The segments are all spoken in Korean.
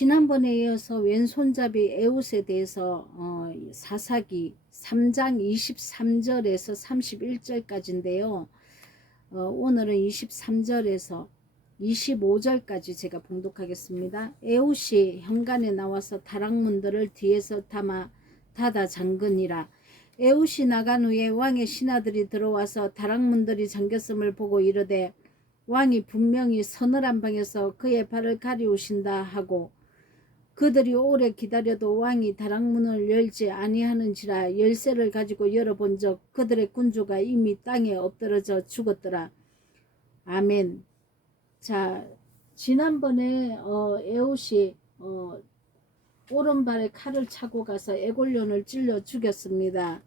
지난번에 이어서 왼손잡이 에웃에 대해서 사사기 3장 23절에서 31절까지인데요. 오늘은 23절에서 25절까지 제가 봉독하겠습니다. 에웃이 현관에 나와서 다락문들을 뒤에서 닫아 잠그니라. 에웃이 나간 후에 왕의 신하들이 들어와서 다락문들이 잠겼음을 보고 이르되 왕이 분명히 서늘한 방에서 그의 발을 가리우신다 하고, 그들이 오래 기다려도 왕이 다락문을 열지 아니하는지라 열쇠를 가지고 열어본적 그들의 군주가 이미 땅에 엎드러져 죽었더라. 아멘. 자, 지난번에 에웃이 오른발에 칼을 차고 가서 에골론을 찔러 죽였습니다.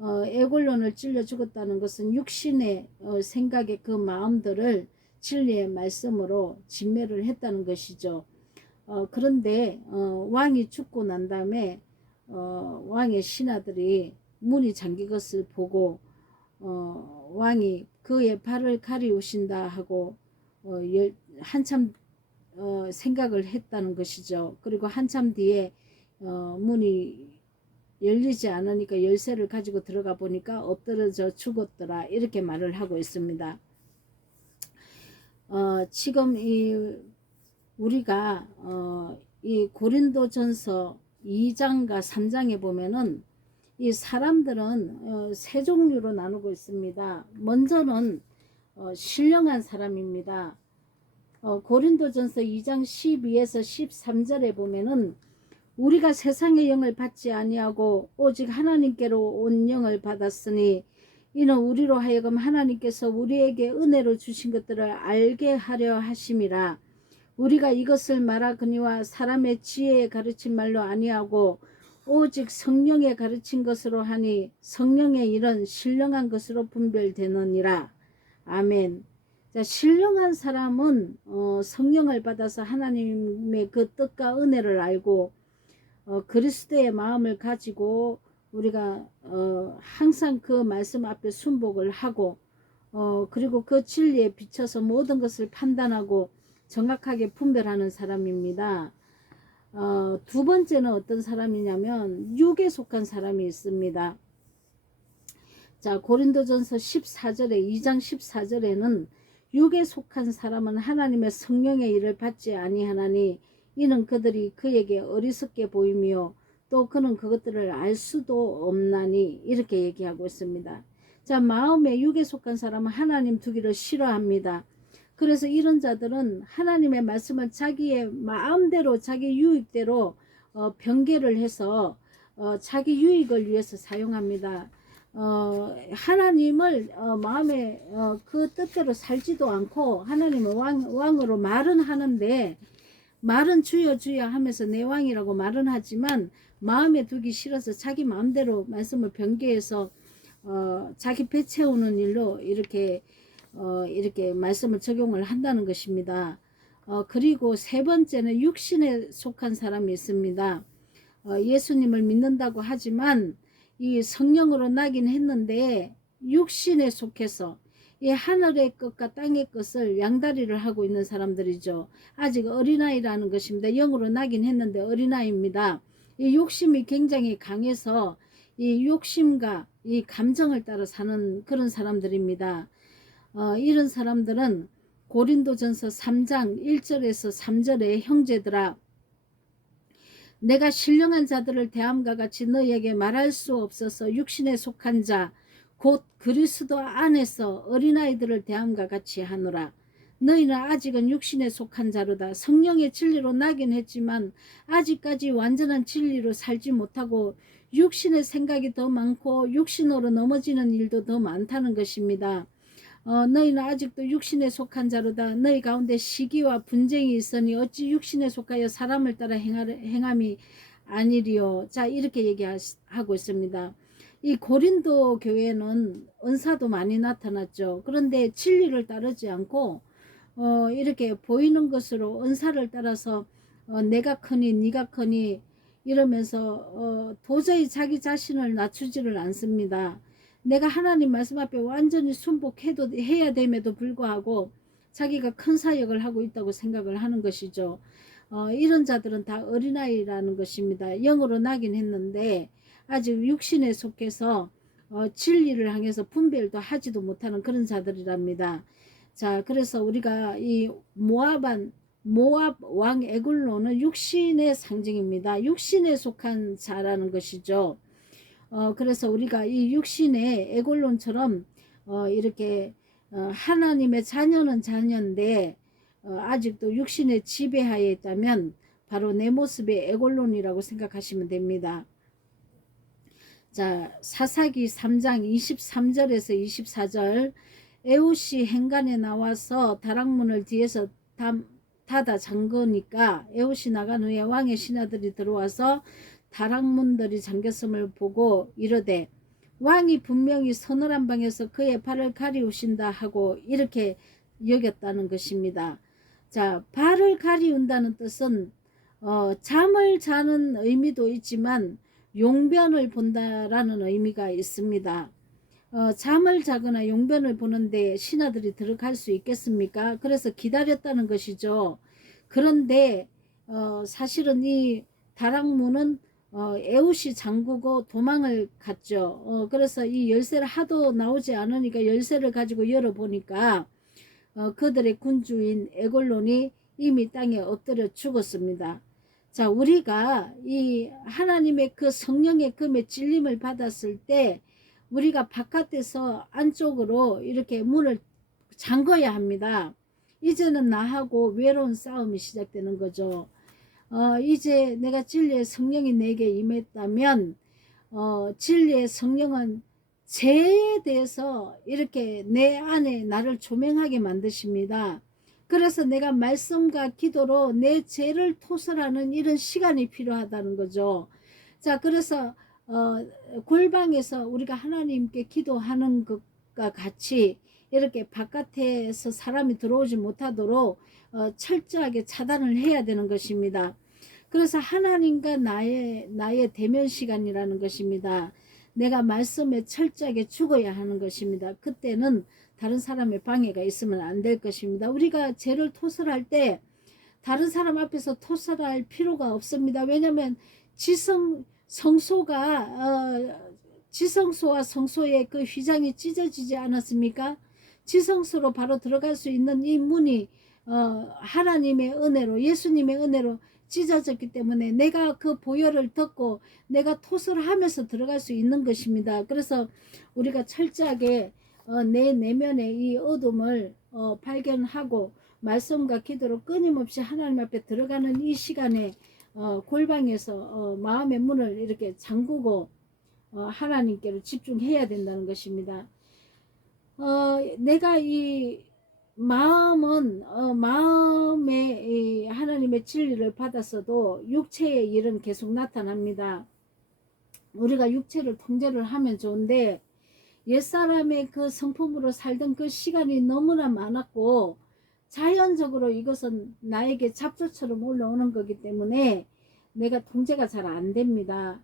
에골론을 찔러 죽었다는 것은 육신의 생각의 그 마음들을 진리의 말씀으로 진멸을 했다는 것이죠. 그런데 왕이 죽고 난 다음에 왕의 신하들이 문이 잠긴 것을 보고 왕이 그의 발을 가리우신다 하고 한참 생각을 했다는 것이죠. 그리고 한참 뒤에 문이 열리지 않으니까 열쇠를 가지고 들어가 보니까 엎드러져 죽었더라, 이렇게 말을 하고 있습니다. 지금 우리가 이 고린도전서 2장과 3장에 보면은 이 사람들은 세 종류로 나누고 있습니다. 먼저는 신령한 사람입니다. 고린도전서 2장 12에서 13절에 보면은 우리가 세상의 영을 받지 아니하고 오직 하나님께로 온 영을 받았으니 이는 우리로 하여금 하나님께서 우리에게 은혜로 주신 것들을 알게 하려 하심이라. 우리가 이것을 말하거니와 사람의 지혜에 가르친 말로 아니하고 오직 성령에 가르친 것으로 하니 성령의 일은 신령한 것으로 분별되느니라. 아멘. 자, 신령한 사람은 성령을 받아서 하나님의 그 뜻과 은혜를 알고 그리스도의 마음을 가지고 우리가 항상 그 말씀 앞에 순복을 하고 그리고 그 진리에 비춰서 모든 것을 판단하고 정확하게 분별하는 사람입니다. 두 번째는 어떤 사람이냐면 육에 속한 사람이 있습니다. 자, 고린도전서 14절에 2장 14절에는 육에 속한 사람은 하나님의 성령의 일을 받지 아니하나니 이는 그들이 그에게 어리석게 보이며 또 그는 그것들을 알 수도 없나니, 이렇게 얘기하고 있습니다. 자, 마음에 육에 속한 사람은 하나님 두기를 싫어합니다. 그래서 이런 자들은 하나님의 말씀을 자기의 마음대로 자기 유익대로 변개를 해서 자기 유익을 위해서 사용합니다. 하나님을 마음에 그 뜻대로 살지도 않고 하나님은 왕으로 말은 하는데, 말은 주여 주여 하면서 내 왕이라고 말은 하지만 마음에 두기 싫어서 자기 마음대로 말씀을 변개해서 자기 배 채우는 일로 이렇게 말씀을 적용을 한다는 것입니다. 그리고 세 번째는 육신에 속한 사람이 있습니다. 예수님을 믿는다고 하지만 이 성령으로 나긴 했는데 육신에 속해서 이 하늘의 것과 땅의 것을 양다리를 하고 있는 사람들이죠. 아직 어린아이라는 것입니다. 영으로 나긴 했는데 어린아이입니다. 이 욕심이 굉장히 강해서 이 욕심과 이 감정을 따라 사는 그런 사람들입니다. 이런 사람들은 고린도전서 3장 1절에서 3절에 형제들아, 내가 신령한 자들을 대함과 같이 너희에게 말할 수 없어서 육신에 속한 자 곧 그리스도 안에서 어린아이들을 대함과 같이 하노라. 너희는 아직은 육신에 속한 자로다. 성령의 진리로 나긴 했지만 아직까지 완전한 진리로 살지 못하고 육신의 생각이 더 많고 육신으로 넘어지는 일도 더 많다는 것입니다. 너희는 아직도 육신에 속한 자로다. 너희 가운데 시기와 분쟁이 있으니 어찌 육신에 속하여 사람을 따라 행함이 아니리요. 자, 이렇게 얘기하고 있습니다. 이 고린도 교회는 은사도 많이 나타났죠. 그런데 진리를 따르지 않고 이렇게 보이는 것으로 은사를 따라서 내가 크니 네가 크니 이러면서 도저히 자기 자신을 낮추지를 않습니다. 내가 하나님 말씀 앞에 완전히 순복해야 됨에도 불구하고 자기가 큰 사역을 하고 있다고 생각을 하는 것이죠. 이런 자들은 다 어린아이라는 것입니다. 영으로 나긴 했는데 아직 육신에 속해서 진리를 향해서 분별도 하지도 못하는 그런 자들이랍니다. 자, 그래서 우리가 이 모압 왕 에글론은 육신의 상징입니다. 육신에 속한 자라는 것이죠. 그래서 우리가 이 육신의 에골론처럼 이렇게 하나님의 자녀는 자녀인데 아직도 육신의 지배하에 있다면 바로 내 모습의 에골론이라고 생각하시면 됩니다. 자, 사사기 3장 23절에서 24절 에웃이 행간에 나와서 다락문을 뒤에서 닫아 잠그니까 에웃이 나간 후에 왕의 신하들이 들어와서 다락문들이 잠겼음을 보고 이르되 왕이 분명히 서늘한 방에서 그의 발을 가리우신다 하고 이렇게 여겼다는 것입니다. 자, 발을 가리운다는 뜻은 잠을 자는 의미도 있지만 용변을 본다라는 의미가 있습니다. 잠을 자거나 용변을 보는데 신하들이 들어갈 수 있겠습니까? 그래서 기다렸다는 것이죠. 그런데 사실은 이 다락문은 에웃이 잠그고 도망을 갔죠. 그래서 이 열쇠를 하도 나오지 않으니까 열쇠를 가지고 열어보니까 그들의 군주인 에골론이 이미 땅에 엎드려 죽었습니다. 자, 우리가 이 하나님의 그 성령의 금의 찔림을 받았을 때 우리가 바깥에서 안쪽으로 이렇게 문을 잠궈야 합니다. 이제는 나하고 외로운 싸움이 시작되는 거죠. 이제 내가 진리의 성령이 내게 임했다면 진리의 성령은 죄에 대해서 이렇게 내 안에 나를 조명하게 만드십니다. 그래서 내가 말씀과 기도로 내 죄를 토설하는 이런 시간이 필요하다는 거죠. 자, 그래서 골방에서 우리가 하나님께 기도하는 것과 같이 이렇게 바깥에서 사람이 들어오지 못하도록 철저하게 차단을 해야 되는 것입니다. 그래서 하나님과 나의 대면 시간이라는 것입니다. 내가 말씀에 철저하게 죽어야 하는 것입니다. 그때는 다른 사람의 방해가 있으면 안 될 것입니다. 우리가 죄를 토설할 때 다른 사람 앞에서 토설할 필요가 없습니다. 왜냐하면 지성소와 성소의 그 휘장이 찢어지지 않았습니까? 지성소로 바로 들어갈 수 있는 이 문이 하나님의 은혜로, 예수님의 은혜로 찢어졌기 때문에 내가 그 보혈을 듣고 내가 토설하면서 들어갈 수 있는 것입니다. 그래서 우리가 철저하게 내 내면의 이 어둠을 발견하고 말씀과 기도로 끊임없이 하나님 앞에 들어가는 이 시간에 골방에서 마음의 문을 이렇게 잠그고 하나님께로 집중해야 된다는 것입니다. 내가 이 마음은 마음에 이 하나님의 진리를 받았어도 육체의 일은 계속 나타납니다. 우리가 육체를 통제를 하면 좋은데 옛사람의 그 성품으로 살던 그 시간이 너무나 많았고 자연적으로 이것은 나에게 잡초처럼 올라오는 거기 때문에 내가 통제가 잘 안 됩니다.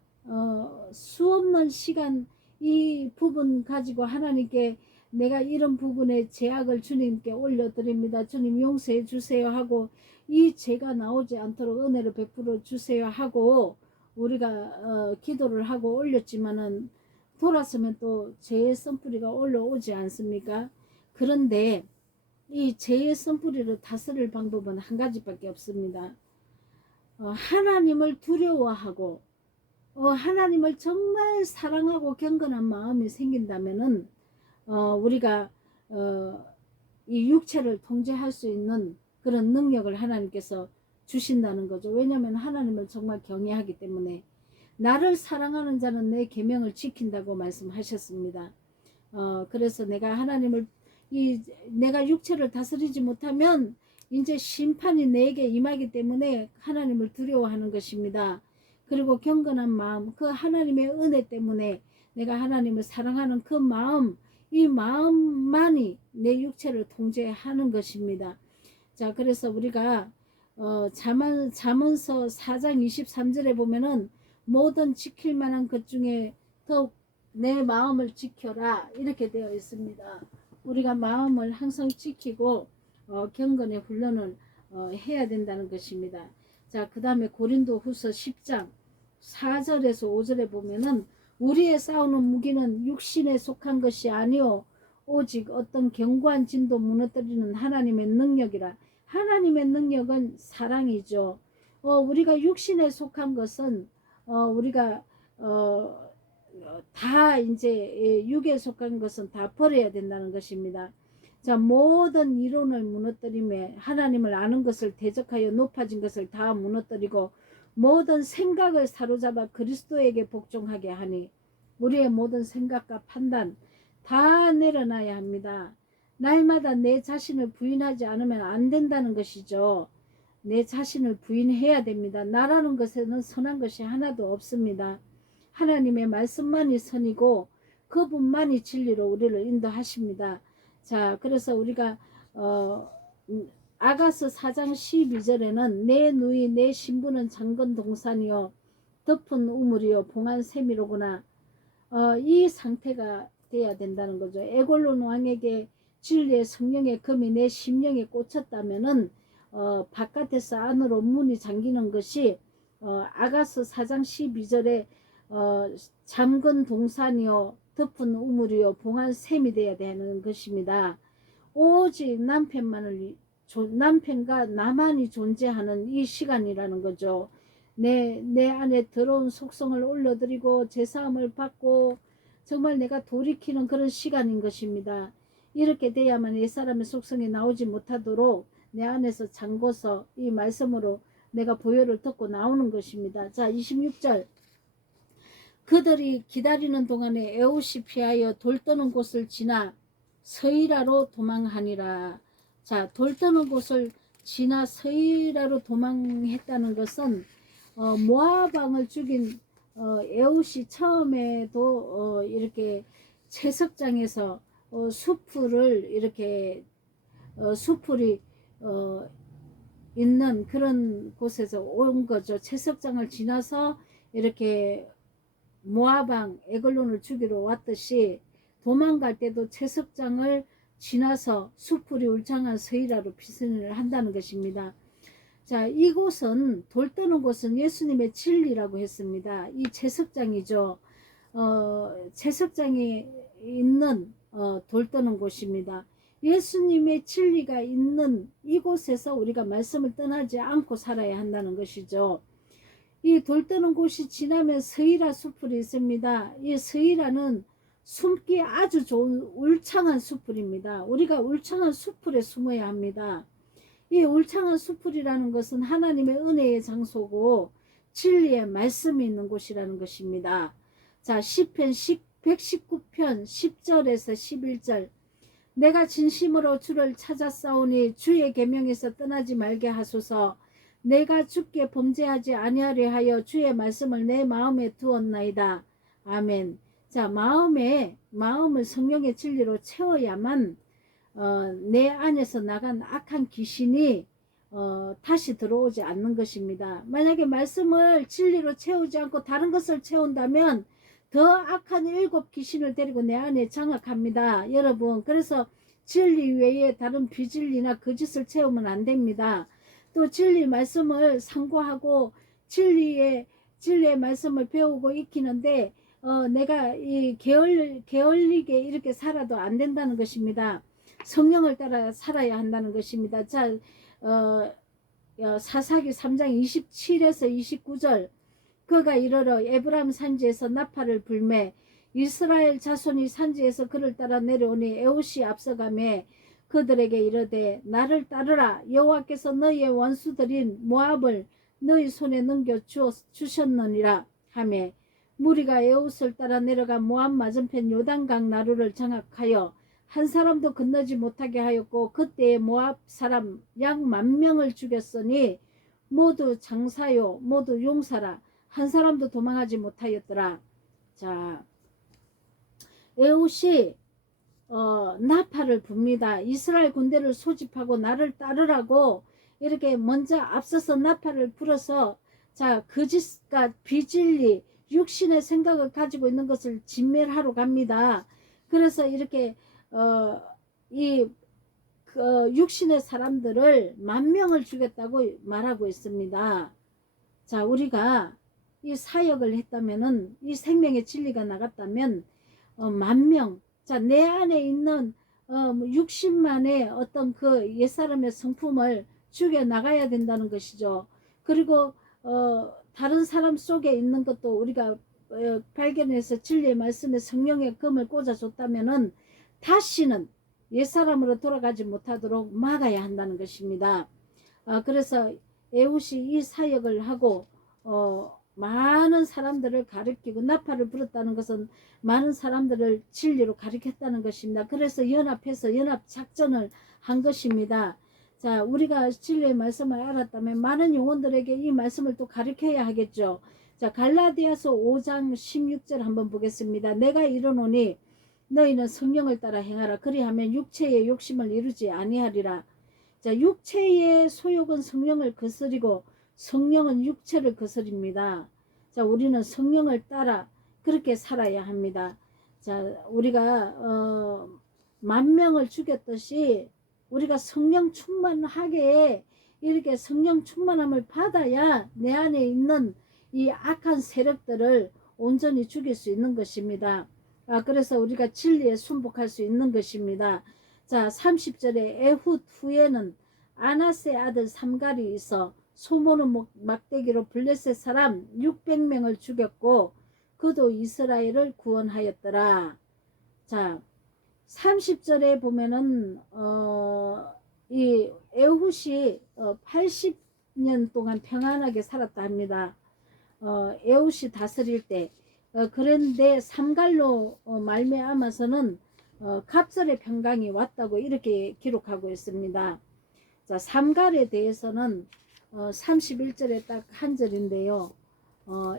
수없는 시간 이 부분 가지고 하나님께 내가 이런 부분에 죄악을 주님께 올려드립니다. 주님 용서해 주세요 하고 이 죄가 나오지 않도록 은혜를 베풀어 주세요 하고 우리가 기도를 하고 올렸지만은 돌아서면 또 죄의 선뿌리가 올라오지 않습니까? 그런데 이 죄의 선뿌리를 다스릴 방법은 한 가지밖에 없습니다. 하나님을 두려워하고 하나님을 정말 사랑하고 경건한 마음이 생긴다면은 우리가 이 육체를 통제할 수 있는 그런 능력을 하나님께서 주신다는 거죠. 왜냐하면 하나님을 정말 경외하기 때문에 나를 사랑하는 자는 내 계명을 지킨다고 말씀하셨습니다. 그래서 내가 하나님을 내가 육체를 다스리지 못하면 이제 심판이 내게 임하기 때문에 하나님을 두려워하는 것입니다. 그리고 경건한 마음, 그 하나님의 은혜 때문에 내가 하나님을 사랑하는 그 마음, 이 마음만이 내 육체를 통제하는 것입니다. 자, 그래서 우리가 잠언서 4장 23절에 보면은 모든 지킬 만한 것 중에 더욱 내 마음을 지켜라 이렇게 되어 있습니다. 우리가 마음을 항상 지키고 경건의 훈련을 해야 된다는 것입니다. 자, 그 다음에 고린도후서 10장 4절에서 5절에 보면은 우리의 싸우는 무기는 육신에 속한 것이 아니요 오직 어떤 견고한 진도 무너뜨리는 하나님의 능력이라. 하나님의 능력은 사랑이죠. 우리가 육신에 속한 것은 우리가 다 이제 육에 속한 것은 다 버려야 된다는 것입니다. 자, 모든 이론을 무너뜨리며 하나님을 아는 것을 대적하여 높아진 것을 다 무너뜨리고 모든 생각을 사로잡아 그리스도에게 복종하게 하니 우리의 모든 생각과 판단 다 내려놔야 합니다. 날마다 내 자신을 부인하지 않으면 안 된다는 것이죠. 내 자신을 부인해야 됩니다. 나라는 것에는 선한 것이 하나도 없습니다. 하나님의 말씀만이 선이고 그분만이 진리로 우리를 인도하십니다. 자, 그래서 우리가 아가서 4장 12절에는 내 누이 내 신부는 장건 동산이요 덮은 우물이요 봉한 세미로구나. 이 상태가 돼야 된다는 거죠. 에골론 왕에게 진리의 성령의 검이 내 심령에 꽂혔다면은 바깥에서 안으로 문이 잠기는 것이 아가서 4장 12절에 잠근 동산이요 덮은 우물이요 봉한 샘이 되어야 되는 것입니다. 오직 남편과 나만이 존재하는 이 시간이라는 거죠. 내 안에 더러운 속성을 올려드리고 제사함을 받고 정말 내가 돌이키는 그런 시간인 것입니다. 이렇게 돼야만 옛사람의 속성이 나오지 못하도록 내 안에서 잠궈서 이 말씀으로 내가 보혈을 듣고 나오는 것입니다. 자, 26절 그들이 기다리는 동안에 에웃이 피하여 돌 떠는 곳을 지나 서이라로 도망하니라. 자, 돌 떠는 곳을 지나 서이라로 도망했다는 것은 모압 왕을 죽인 에웃이 처음에도 이렇게 채석장에서 수풀을 이렇게 수풀이 있는 그런 곳에서 온 거죠. 채석장을 지나서 이렇게 모압 왕 에글론을 죽이러 왔듯이 도망갈 때도 채석장을 지나서 수풀이 울창한 서이라로 피선을 한다는 것입니다. 자, 이곳은 돌 떠는 곳은 예수님의 진리라고 했습니다. 이 채석장이죠. 채석장이 있는 돌 떠는 곳입니다. 예수님의 진리가 있는 이곳에서 우리가 말씀을 떠나지 않고 살아야 한다는 것이죠. 이 돌 떠는 곳이 지나면 서이라 수풀이 있습니다. 이 서이라는 숨기 아주 좋은 울창한 수풀입니다. 우리가 울창한 수풀에 숨어야 합니다. 이 울창한 수풀이라는 것은 하나님의 은혜의 장소고 진리의 말씀이 있는 곳이라는 것입니다. 자, 시편 119편 10절에서 11절 내가 진심으로 주를 찾았사오니 주의 계명에서 떠나지 말게 하소서. 내가 주께 범죄하지 아니하려 하여 주의 말씀을 내 마음에 두었나이다. 아멘. 자, 마음을 성령의 진리로 채워야만 내 안에서 나간 악한 귀신이 다시 들어오지 않는 것입니다. 만약에 말씀을 진리로 채우지 않고 다른 것을 채운다면 더 악한 7 귀신을 데리고 내 안에 장악합니다. 여러분, 그래서 진리 외에 다른 비진리나 거짓을 채우면 안 됩니다. 또 진리 말씀을 상고하고 진리의 말씀을 배우고 익히는데 내가 이 게을리게 이렇게 살아도 안 된다는 것입니다. 성령을 따라 살아야 한다는 것입니다. 자, 사사기 3장 27에서 29절 그가 이르러 에브라임 산지에서 나팔을 불매 이스라엘 자손이 산지에서 그를 따라 내려오니 에웃이 앞서가매 그들에게 이르되 나를 따르라. 여호와께서 너희의 원수들인 모압을 너희 손에 넘겨 주셨느니라 하매 무리가 에웃을 따라 내려가 모압 맞은편 요단강 나루를 장악하여 한 사람도 건너지 못하게 하였고 그때에 모압 사람 약 10,000명을 죽였으니 모두 장사요 모두 용사라. 한 사람도 도망하지 못하였더라. 자, 에웃이 나팔을 붑니다. 이스라엘 군대를 소집하고 나를 따르라고 이렇게 먼저 앞서서 나팔을 불어서 자, 거짓과 비진리 육신의 생각을 가지고 있는 것을 진멸하러 갑니다. 그래서 이렇게 육신의 사람들을 10,000명을 죽였다고 말하고 있습니다. 자, 우리가 이 사역을 했다면은, 이 생명의 진리가 나갔다면 10,000명, 자, 내 안에 있는 60만의 어떤 그 옛사람의 성품을 죽여 나가야 된다는 것이죠. 그리고 다른 사람 속에 있는 것도 우리가 발견해서 진리의 말씀에 성령의 금을 꽂아줬다면은 다시는 옛사람으로 돌아가지 못하도록 막아야 한다는 것입니다. 그래서 에훗이 이 사역을 하고 많은 사람들을 가르치고, 나팔을 불었다는 것은 많은 사람들을 진리로 가르쳤다는 것입니다. 그래서 연합해서 연합작전을 한 것입니다. 자, 우리가 진리의 말씀을 알았다면 많은 영혼들에게 이 말씀을 또 가르쳐야 하겠죠. 자, 갈라디아서 5장 16절 한번 보겠습니다. 내가 이르노니 너희는 성령을 따라 행하라. 그리하면 육체의 욕심을 이루지 아니하리라. 자, 육체의 소욕은 성령을 거스리고 성령은 육체를 거스립니다. 자, 우리는 성령을 따라 그렇게 살아야 합니다. 자, 우리가 10,000명을 죽였듯이 우리가 성령 충만하게 이렇게 성령 충만함을 받아야 내 안에 있는 이 악한 세력들을 온전히 죽일 수 있는 것입니다. 그래서 우리가 진리에 순복할 수 있는 것입니다. 자, 30절에 에훗 후에는 아나스의 아들 삼갈이 있어 소모는 막대기로 블레셋 사람 600명을 죽였고 그도 이스라엘을 구원하였더라. 자, 30절에 보면은 이 에훗이 80년 동안 평안하게 살았다 합니다. 에훗이 다스릴 때 그런데 삼갈로 말미암아서는 갑절의 평강이 왔다고 이렇게 기록하고 있습니다. 자, 삼갈에 대해서는 31절에 딱 한 절인데요.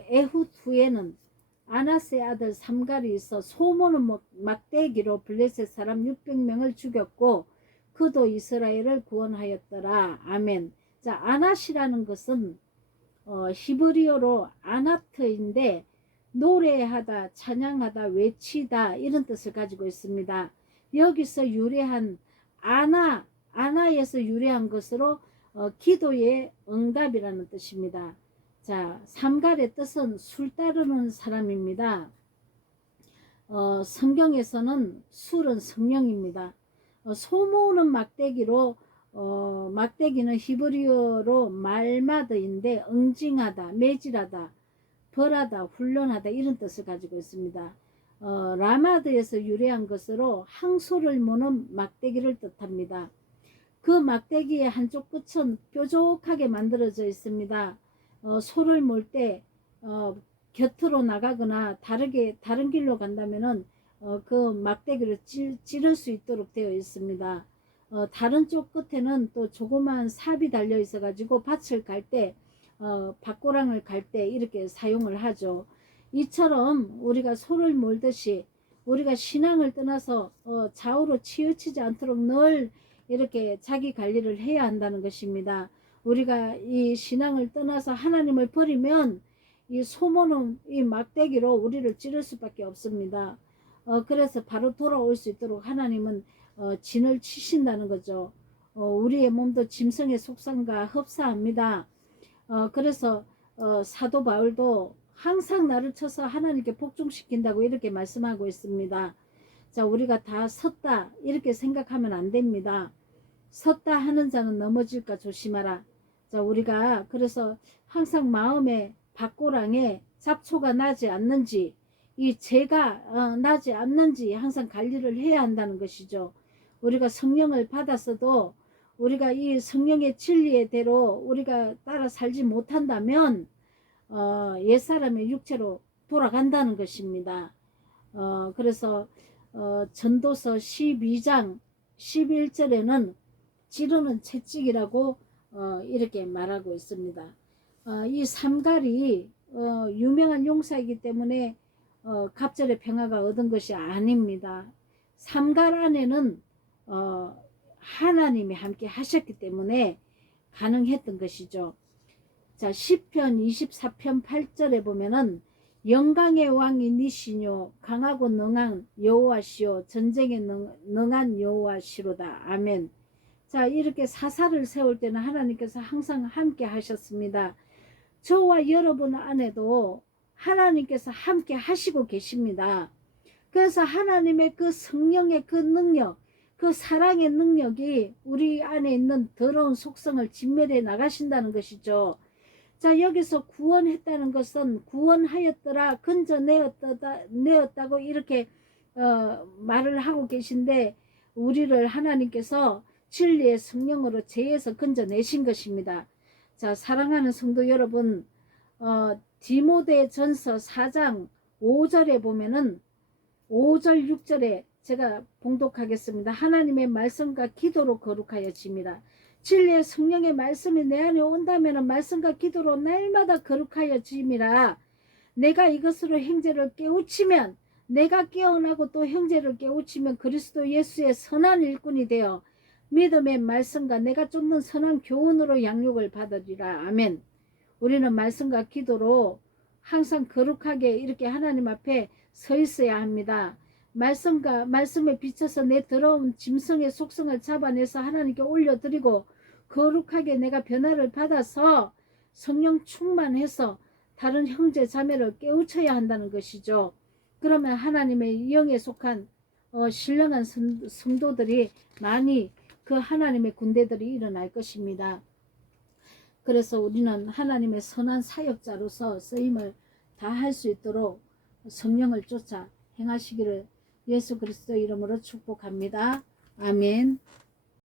에훗 후에는 아나스의 아들 삼갈이 있어 소모는 막대기로 블레셋 사람 600명을 죽였고 그도 이스라엘을 구원하였더라. 아멘. 자, 아낫이라는 것은 히브리어로 아나트인데 노래하다, 찬양하다, 외치다 이런 뜻을 가지고 있습니다. 여기서 유래한 아나에서 유래한 것으로 기도의 응답이라는 뜻입니다. 자, 삼갈의 뜻은 술 따르는 사람입니다. 성경에서는 술은 성령입니다. 소모는 막대기로 막대기는 히브리어로 말마드인데 응징하다, 매질하다, 벌하다, 훈련하다 이런 뜻을 가지고 있습니다. 라마드에서 유래한 것으로 항소를 모는 막대기를 뜻합니다. 그 막대기의 한쪽 끝은 뾰족하게 만들어져 있습니다. 소를 몰 때 곁으로 나가거나 다른 길로 간다면은 그 막대기를 찌를 수 있도록 되어 있습니다. 다른 쪽 끝에는 또 조그마한 삽이 달려 있어 가지고 밭을 갈 때 밭고랑을 갈 때 이렇게 사용을 하죠. 이처럼 우리가 소를 몰듯이 우리가 신앙을 떠나서 좌우로 치우치지 않도록 늘 이렇게 자기 관리를 해야 한다는 것입니다. 우리가 이 신앙을 떠나서 하나님을 버리면 이 소모는 이 막대기로 우리를 찌를 수밖에 없습니다. 그래서 바로 돌아올 수 있도록 하나님은 진을 치신다는 거죠. 우리의 몸도 짐승의 속성과 흡사합니다. 그래서 사도 바울도 항상 나를 쳐서 하나님께 복종시킨다고 이렇게 말씀하고 있습니다. 자, 우리가 다 섰다 이렇게 생각하면 안 됩니다. 섰다 하는 자는 넘어질까 조심하라. 자, 우리가 그래서 항상 마음에 밭고랑에 잡초가 나지 않는지 이 재가 나지 않는지 항상 관리를 해야 한다는 것이죠. 우리가 성령을 받았어도 우리가 이 성령의 진리의 대로 우리가 따라 살지 못한다면 옛사람의 육체로 돌아간다는 것입니다. 그래서 전도서 12장 11절에는 찌르는 채찍이라고 이렇게 말하고 있습니다. 이 삼갈이 유명한 용사이기 때문에 갑절의 평화가 얻은 것이 아닙니다. 삼갈 안에는 하나님이 함께 하셨기 때문에 가능했던 것이죠. 자, 시편 24편 8절에 보면은 영광의 왕이 니시뇨 강하고 능한 여호와시요 전쟁에 능한 여호와시로다. 아멘. 자, 이렇게 사사를 세울 때는 하나님께서 항상 함께 하셨습니다. 저와 여러분 안에도 하나님께서 함께 하시고 계십니다. 그래서 하나님의 그 성령의 그 능력, 그 사랑의 능력이 우리 안에 있는 더러운 속성을 진멸해 나가신다는 것이죠. 자, 여기서 구원했다는 것은 구원하였더라, 건져내었다고 이렇게 말을 하고 계신데, 우리를 하나님께서 진리의 성령으로 죄에서 건져내신 것입니다. 자, 사랑하는 성도 여러분, 디모데전서 4장 5절에 보면은 5절 6절에 제가 봉독하겠습니다. 하나님의 말씀과 기도로 거룩하여집니다. 진리의 성령의 말씀이 내 안에 온다면 말씀과 기도로 날마다 거룩하여짐이라. 내가 이것으로 형제를 깨우치면, 내가 깨어나고 또 형제를 깨우치면 그리스도 예수의 선한 일꾼이 되어 믿음의 말씀과 내가 쫓는 선한 교훈으로 양육을 받으리라. 아멘. 우리는 말씀과 기도로 항상 거룩하게 이렇게 하나님 앞에 서 있어야 합니다. 말씀에 비춰서 내 더러운 짐승의 속성을 잡아내서 하나님께 올려드리고 거룩하게 내가 변화를 받아서 성령 충만해서 다른 형제 자매를 깨우쳐야 한다는 것이죠. 그러면 하나님의 영에 속한 신령한 성도들이 많이, 그 하나님의 군대들이 일어날 것입니다. 그래서 우리는 하나님의 선한 사역자로서 쓰임을 다할 수 있도록 성령을 쫓아 행하시기를 예수 그리스도 이름으로 축복합니다. 아멘.